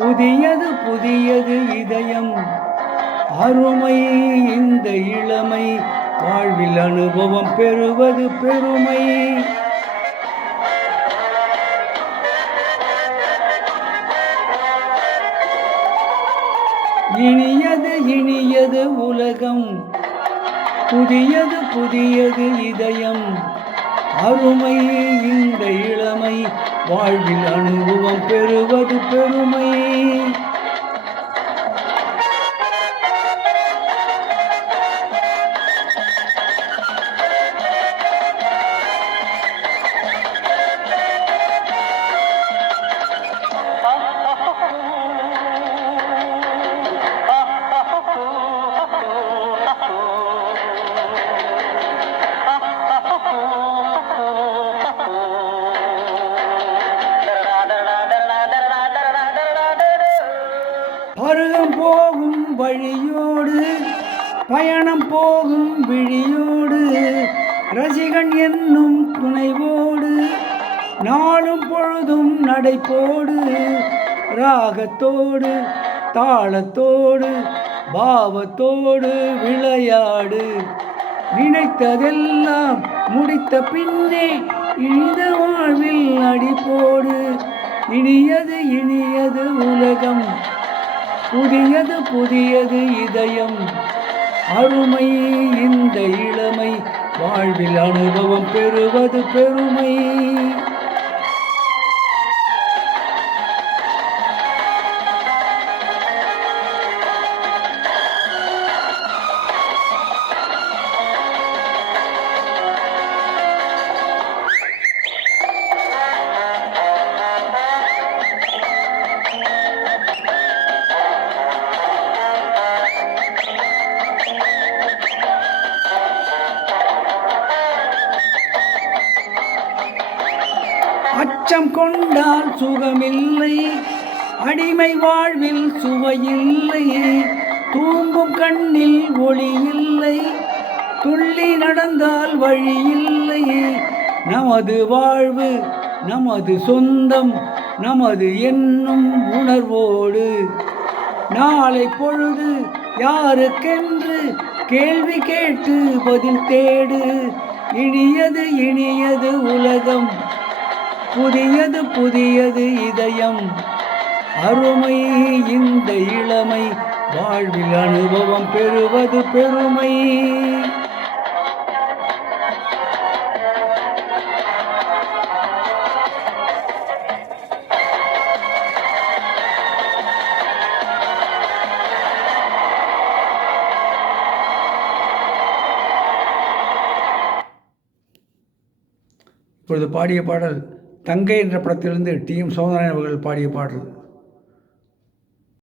புதியது புதியது இதயம் அருமை இந்த இளமை வாழ்வில் அனுபவம் பெறுவது பெருமை. இனியது இனியது உலகம் புதியது புதியது இதயம் அருமை இந்த இளமை வாழ்வில் அனுபவம் பெறுவது பெருமை. பருகம் போகும் வழியோடு பயணம் போகும் விழியோடு ரசிகன் என்னும் துணைவோடு நாளும் பொழுதும் நடைபோடு ராகத்தோடு தாளத்தோடு பாவத்தோடு விளையாடு. நினைத்ததெல்லாம் முடித்த பின்னே இனித வாழ்வில் அடிப்போடு. இனியது இனியது உலகம் புதியது புதியது இதயம் அருமை இந்த இளமை வாழ்வில் அனுபவம் பெறுவது பெருமை. அச்சம் கொண்டால் சுகமில்லை அடிமை வாழ்வில் சுவையில்லை. தூங்கும் கண்ணில் ஒளி இல்லை துள்ளி நடந்தால் வழியில்லை. நமது வாழ்வு நமது சொந்தம் நமது என்னும் உணர்வோடு நாளை பொழுது யாருக்கென்று கேள்வி கேட்டு பதில் தேடு. இனியது இனியது உலகம் புதியது புதியது இதயம் அருமை இந்த இளமை வாழ்வில் அனுபவம் பெறுவது பெருமை. இப்பொழுது பாடிய பாடல் தங்கை என்ற படத்திலிருந்து டி.எம். சௌந்தரராயன் அவர்கள் பாடிய பாடல்.